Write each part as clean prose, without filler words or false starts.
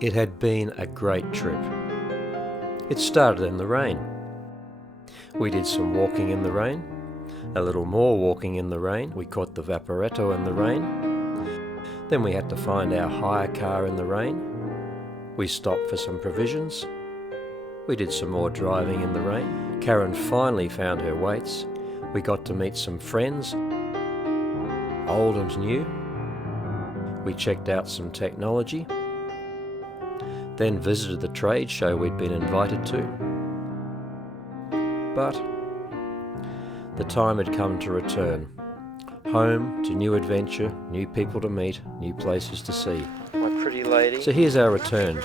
It had been a great trip. It started in the rain. We did some walking in the rain, a little more walking in the rain. We caught the vaporetto in the rain. Then we had to find our hire car in the rain. We stopped for some provisions. We did some more driving in the rain. Karen finally found her weights. We got to meet some friends, old and new. We checked out some technology. Then visited the trade show we'd been invited to. But the time had come to return. Home to new adventure, new people to meet, new places to see. My pretty lady. So here's our return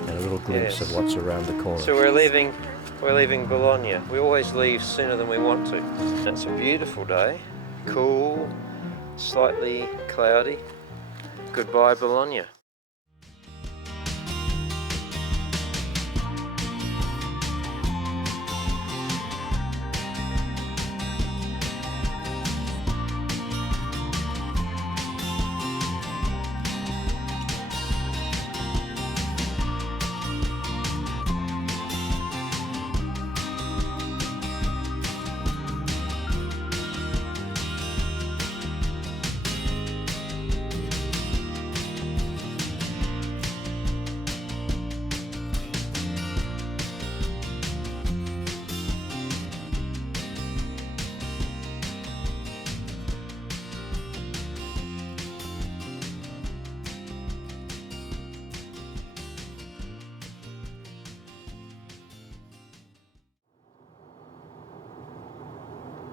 and a little glimpse of what's around the corner. So we're leaving Bologna. We always leave sooner than we want to. It's a beautiful day. Cool, slightly cloudy. Goodbye, Bologna.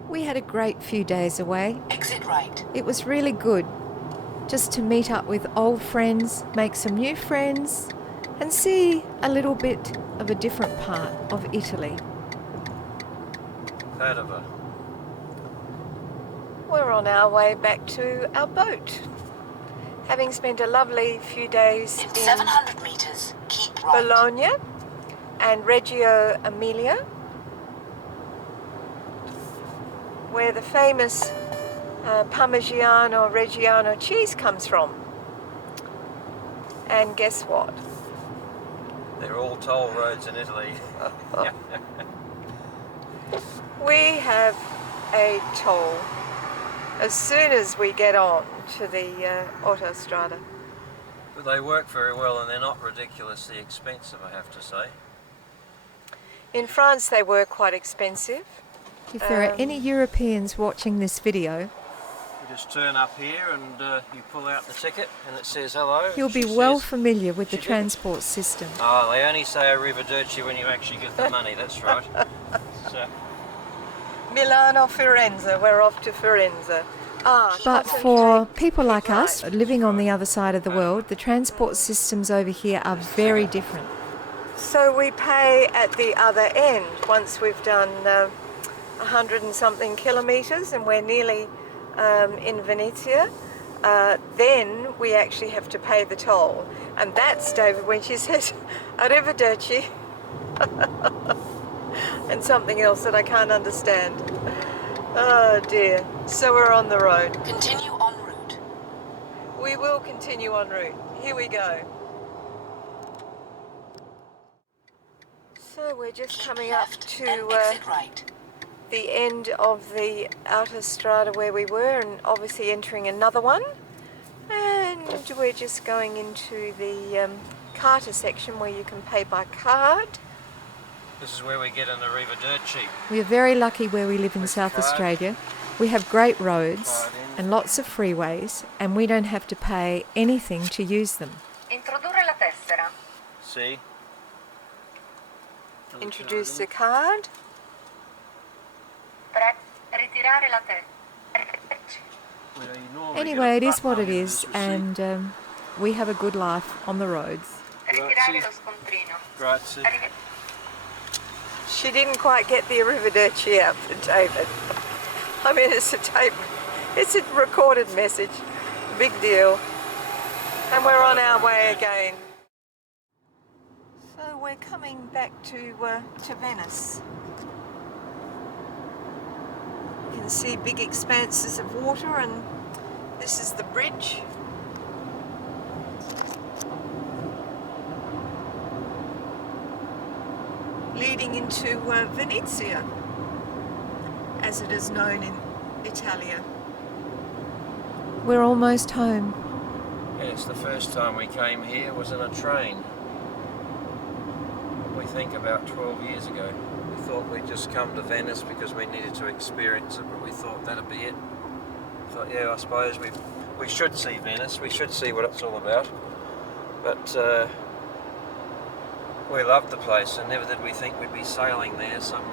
We had a great few days away. Exit right. It was really good just to meet up with old friends, make some new friends, and see a little bit of a different part of Italy. Hannover. We're on our way back to our boat. Having spent a lovely few days In in 700 meters, keep right. Bologna and Reggio Emilia, where the famous Parmigiano Reggiano cheese comes from. And guess what? They're all toll roads in Italy. We have a toll as soon as we get on to the autostrada. But they work very well and they're not ridiculously expensive, I have to say. In France they were quite expensive. If there are any Europeans watching this video, You just turn up here and you pull out the ticket and it says hello. you'll be She well says- familiar with the she did. transport system. Oh, they only say arrivederci when you actually get the money, that's right. So, Milano, Firenze, we're off to Firenze. But Keep for people like us, living on the other side of the world, the transport systems over here are very different. So we pay at the other end once we've done 100 and something kilometres and we're nearly in Venezia. Then we actually have to pay the toll. And that's, David, when she says, arrivederci, and something else that I can't understand. Oh dear. So we're on the road. Continue en route. We will continue en route. Here we go. So we're just Keep coming up left, to then exit right. the end of the autostrada where we were, and obviously entering another one. And we're just going into the Carter section where you can pay by card. this is where we get an arrivederci. We are very lucky where we live in South card. Australia. We have great roads Card in. and lots of freeways, and we don't have to pay anything to use them. Introdurre la tessera. See? Introduce the card. Ritirare la tessera. Anyway, it is what it is, and we have a good life on the roads. Ritirare lo scontrino. Grazie. She didn't quite get the arrivederci out for David. I mean, it's a tape, it's a recorded message, big deal. And we're on our way again. So we're coming back to Venice. You can see big expanses of water, and this is the bridge into Venezia, as it is known in Italia. We're almost home. Yes, the first time we came here was in a train. We think about 12 years ago. We thought we'd just come to Venice because we needed to experience it, but we thought that'd be it. Thought, yeah, I suppose we should see Venice, we should see what it's all about. But we loved the place, and never did we think we'd be sailing there some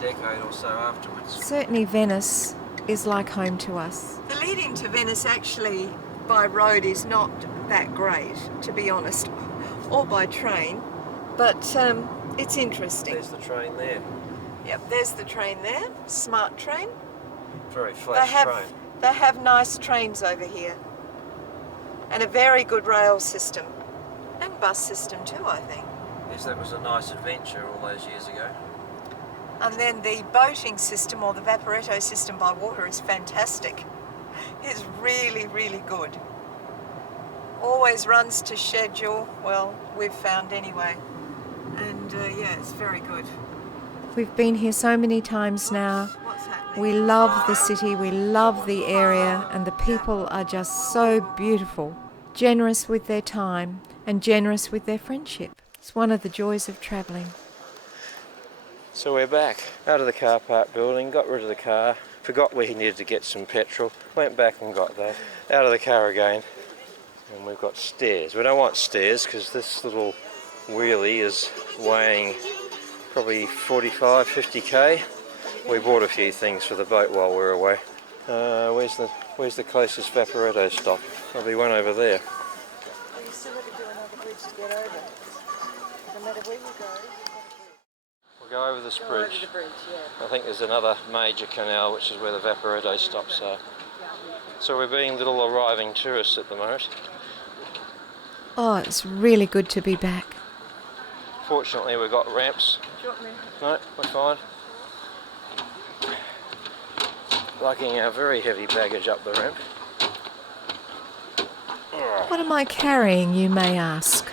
decade or so afterwards. Certainly Venice is like home to us. The lead into Venice actually by road is not that great, to be honest, or by train, but it's interesting. There's the train there. Yep, there's the train there, smart train. Very flash train. They have nice trains over here, and a very good rail system, and bus system too, I think. Yes, that was a nice adventure all those years ago. And then the boating system, or the vaporetto system by water, is fantastic. It's really, really good. Always runs to schedule, well, we've found anyway. And yeah, it's very good. We've been here so many times now. What's happening? We love the city, we love the area, and the people are just so beautiful, generous with their time and generous with their friendship. It's one of the joys of travelling. So we're back out of the car park building, got rid of the car, forgot we needed to get some petrol, went back and got that, out of the car again, and we've got stairs. We don't want stairs because this little wheelie is weighing probably 45, 50k. We bought a few things for the boat while we were away. Where's the closest vaporetto stop? There'll be one over there. Well, you still have to do another bridge to get over. No matter where you go. We'll go over this bridge. Over the bridge, yeah. I think there's another major canal, which is where the vaporetto stops are. So we're being little arriving tourists at the moment. Oh, it's really good to be back. Fortunately, we've got ramps. No, we're fine. Lugging our very heavy baggage up the ramp. What am I carrying, you may ask?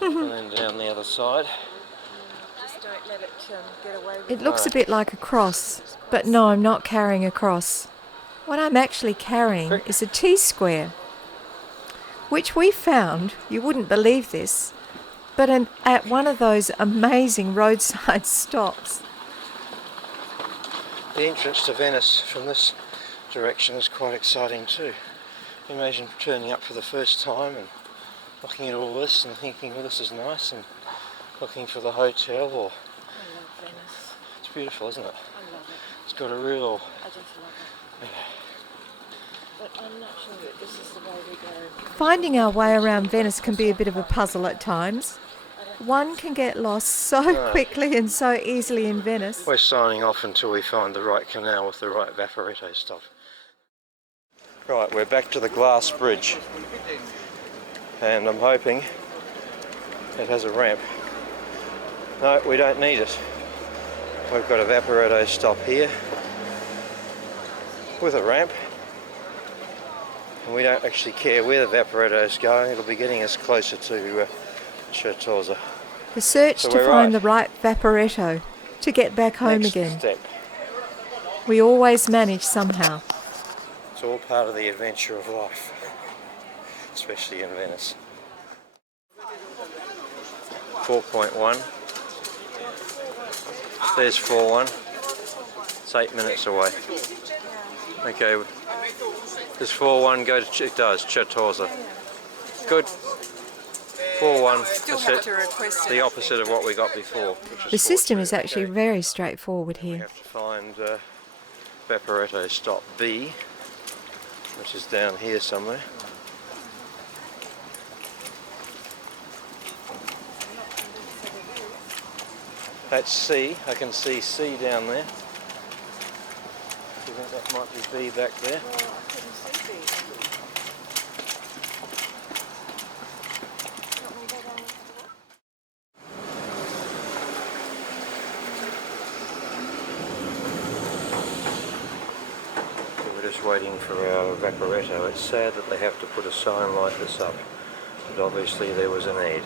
And then down the other side. Just don't let it get away with it. It looks a bit like a cross, but no, I'm not carrying a cross. What I'm actually carrying is a T-square, which we found, you wouldn't believe this, but at one of those amazing roadside stops. The entrance to Venice from this direction is quite exciting too. Imagine turning up for the first time and looking at all this and thinking, well, this is nice, and looking for the hotel. Or I love Venice. It's beautiful, isn't it? I love it. It's got a real... I just love it. But I'm not sure that this is the way we go. Finding our way around Venice can be a bit of a puzzle at times. One can get lost so quickly and so easily in Venice. We're signing off until we find the right canal with the right vaporetto stop. Right, we're back to the glass bridge. And I'm hoping it has a ramp. No, we don't need it. We've got a vaporetto stop here with a ramp. And we don't actually care where the vaporetto is going, it'll be getting us closer to Certosa. The search to find the right vaporetto to get back home Next again. Step. We always manage somehow. It's all part of the adventure of life, especially in Venice. 4.1. There's 4.1. It's 8 minutes away. Okay, does 4.1 go to Certosa? Good. 4.1. That's it. The opposite of what we got before. The system is actually very straightforward We here. have to find vaporetto stop B, which is down here somewhere. That's C. I can see C down there. Do you think that might be B back there? We're just waiting for our vaporetto. It's sad that they have to put a sign like this up, but obviously there was a need.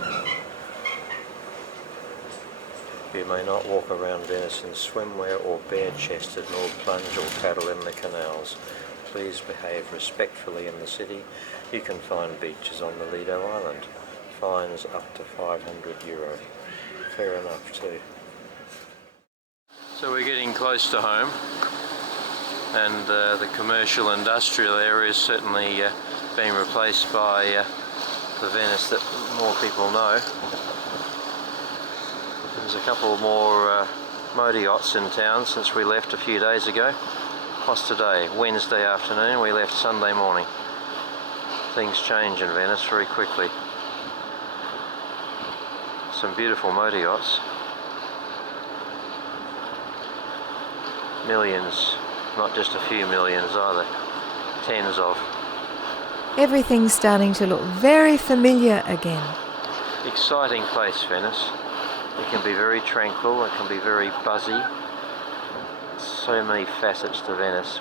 You may not walk around Venice in swimwear or bare-chested, nor plunge or paddle in the canals. Please behave respectfully in the city. You can find beaches on the Lido Island. Fines up to €500. Fair enough too. So we're getting close to home, and the commercial industrial area is certainly being replaced by the Venice that more people know. There's a couple more motor yachts in town since we left a few days ago. What's today? Wednesday afternoon. We left Sunday morning. Things change in Venice very quickly. Some beautiful motor yachts. Millions, not just a few millions either. Tens of. Everything's starting to look very familiar again. Exciting place, Venice. It can be very tranquil, it can be very buzzy. So many facets to Venice.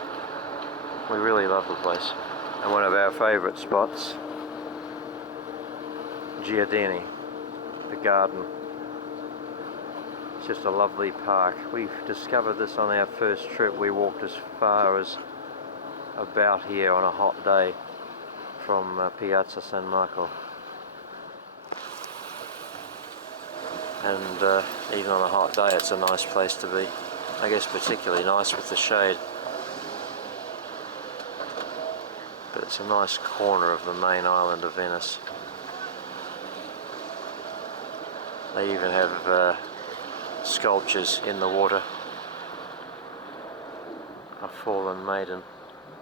We really love the place. And one of our favourite spots, Giardini, the garden. It's just a lovely park. We've discovered this on our first trip. We walked as far as about here on a hot day from Piazza San Marco. And even on a hot day it's a nice place to be. I guess particularly nice with the shade. But it's a nice corner of the main island of Venice. They even have sculptures in the water. A fallen maiden.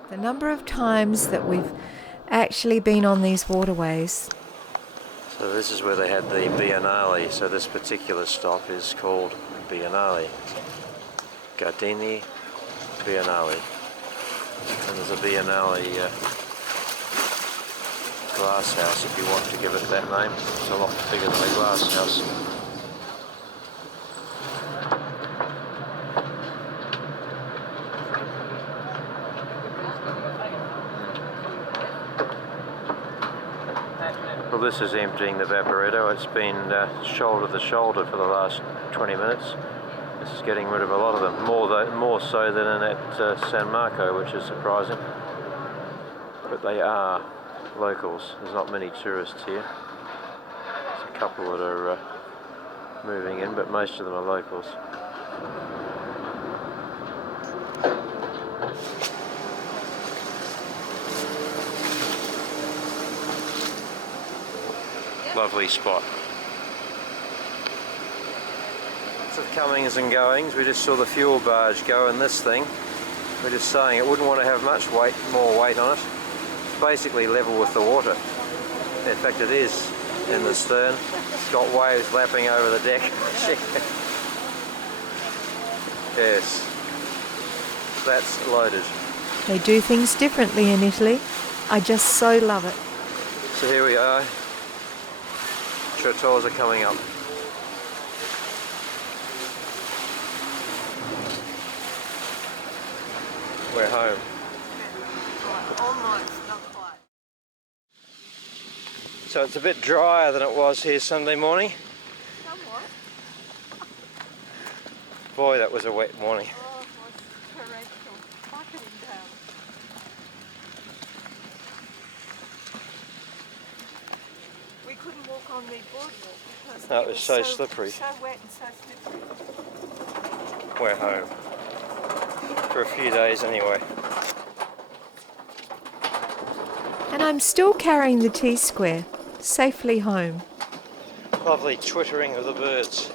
The number of times that we've actually been on these waterways. So this is where they had the Biennale, so this particular stop is called Biennale. Giardini Biennale. And there's a Biennale glass house if you want to give it that name. It's a lot bigger than a glass house. Well, this is emptying the Vaporetto. It's been shoulder to shoulder for the last 20 minutes. This is getting rid of a lot of them, more so than in at San Marco, which is surprising. But they are locals. There's not many tourists here. There's a couple that are moving in, but most of them are locals. Lovely spot. Lots of comings and goings. We just saw the fuel barge go in this thing. We're just saying it wouldn't want to have much more weight on it. It's basically level with the water. In fact, it is in the stern. It's got waves lapping over the deck. Yes, that's loaded. They do things differently in Italy. I just so love it. So here we are. Tours are coming up. We're home. Almost, not quite. So it's a bit drier than it was here Sunday morning. Somewhat. Boy, that was a wet morning. Oh, it was torrential. Bucketing down. We couldn't walk on the boardwalk because That was so slippery. So wet and so slippery. We're home. For a few days anyway. And I'm still carrying the T-square safely home. Lovely twittering of the birds.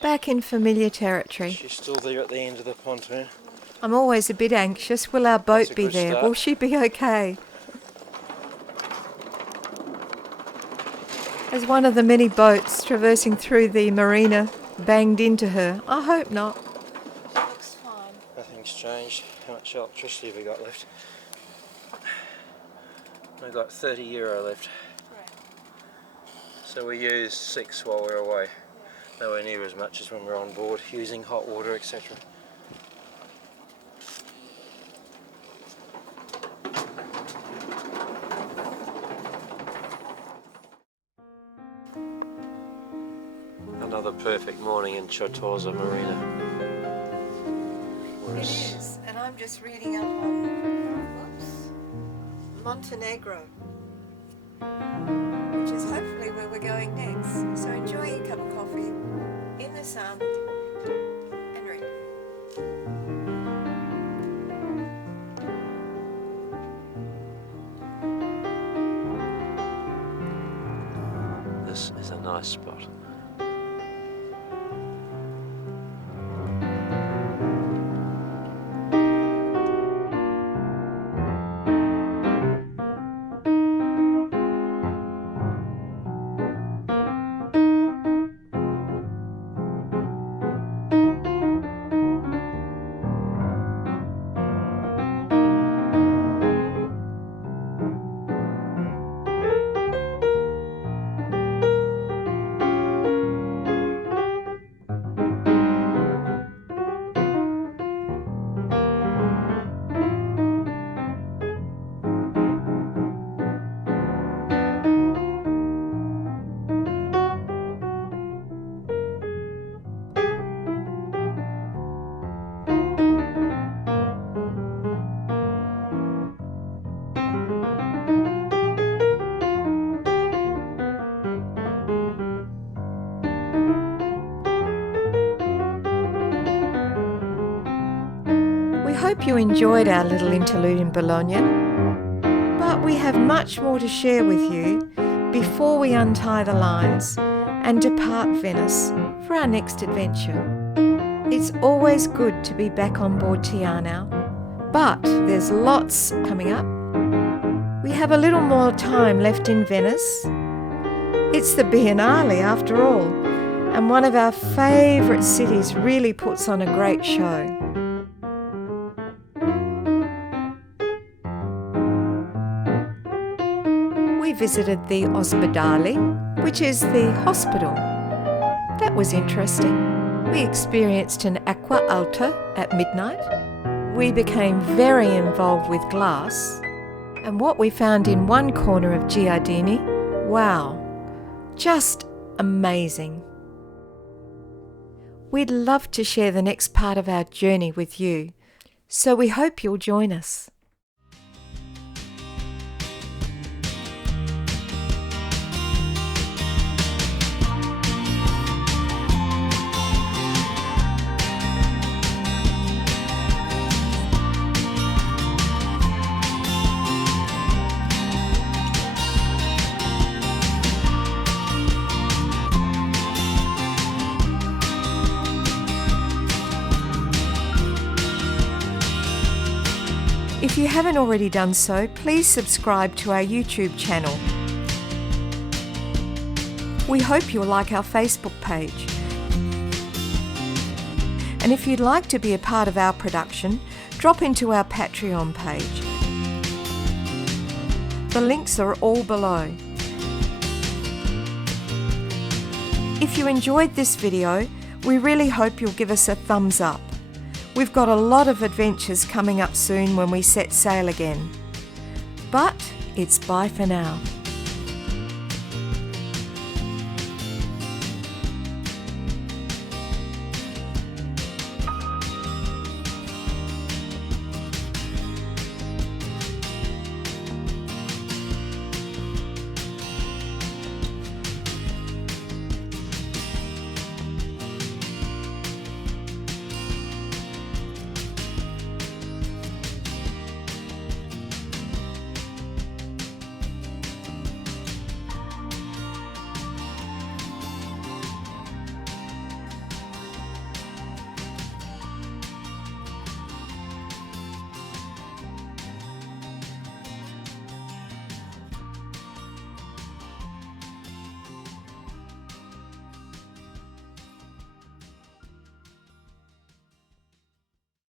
Back in familiar territory. She's still there at the end of the pontoon. I'm always a bit anxious. Will our That's boat a be good there? start. Will she be okay? As one of the many boats traversing through the marina banged into her. I hope not. She looks fine. Nothing's changed. How much electricity have we got left? We've got €30 left. Correct. So we used 6 while we were away. Nowhere near as much as when we're on board, using hot water, etc. perfect morning in Certosa Marina. It is, and I'm just reading up on Montenegro, which is hopefully where we're going next. So enjoy your cup of coffee in the sun and read. This is a nice spot. We hope you enjoyed our little interlude in Bologna, but we have much more to share with you before we untie the lines and depart Venice for our next adventure. It's always good to be back on board Te Anau, but there's lots coming up. We have a little more time left in Venice. It's the Biennale after all, and one of our favourite cities really puts on a great show. We visited the Ospedale, which is the hospital. That was interesting. We experienced an acqua alta at midnight. We became very involved with glass. And what we found in one corner of Giardini, wow, just amazing. We'd love to share the next part of our journey with you, so we hope you'll join us. If you haven't already done so, please subscribe to our YouTube channel. We hope you'll like our Facebook page. And if you'd like to be a part of our production, drop into our Patreon page. The links are all below. If you enjoyed this video, we really hope you'll give us a thumbs up. We've got a lot of adventures coming up soon when we set sail again. But it's bye for now.